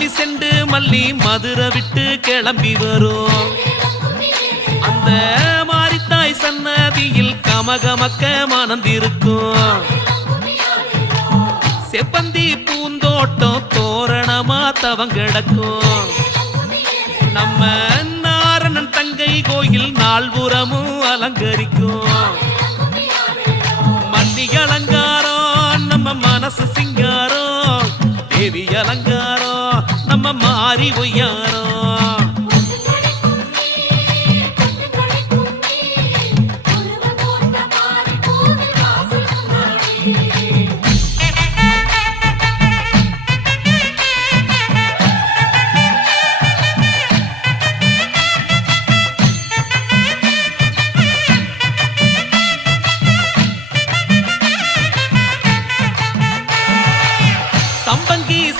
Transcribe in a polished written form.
அல்லி cent மல்லி மதுரை விட்டு கிளம்பி வரும் அந்த மாரித்தாய் சன்னதியில் கமகமக்க மணந்திருக்கும் செப்பந்தி பூந்தோட்டம் தோரணமா தவங்கிடக்கும் நம்ம நாரணன் தங்கை கோயில் நால்புறமும் அலங்கரிக்கும் மல்லி அலங்காரம் நம்ம மனசு சிங்காரம் தேவி அலங்காரம் நம்ம மாறி ஒய்யாரம்